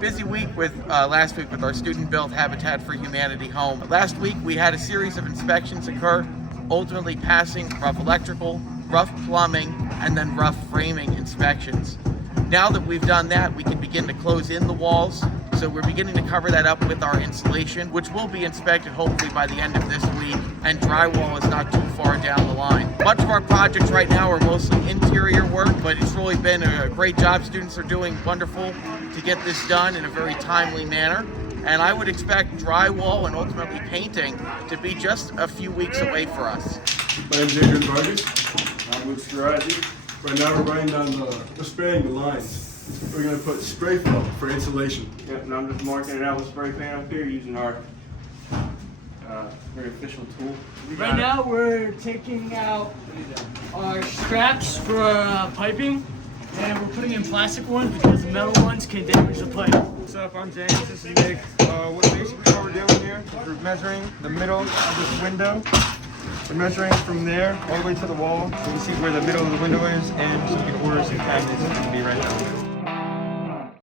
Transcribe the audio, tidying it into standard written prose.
busy week with last week with our student-built Habitat for Humanity home. Last week we had a series of inspections occur, ultimately passing rough electrical, rough plumbing, and then rough framing inspections. Now that we've done that, we can begin to close in the walls. So we're beginning to cover that up with our insulation, which will be inspected hopefully by the end of this week, and drywall is not too far down the line. Much of our projects right now are mostly interior work, but it's really been a great job. Students are doing wonderful to get this done in a very timely manner. And I would expect drywall and ultimately painting to be just a few weeks away for us. My name's Adrian Vargas. I'm with Starazi. Right now we're running down we're spraying the lines. We're going to put spray film for insulation. Yep, and I'm just marking it out with spray paint up here using our very official tool. Right now we're taking out our straps for piping, and we're putting in plastic ones because the metal ones can damage the pipe. What's up, I'm James. This is Nick. Basically what we're doing here is we're measuring the middle of this window. We're measuring from there all the way to the wall, so we can see where the middle of the window is, and so we can order some cabinets to be right now.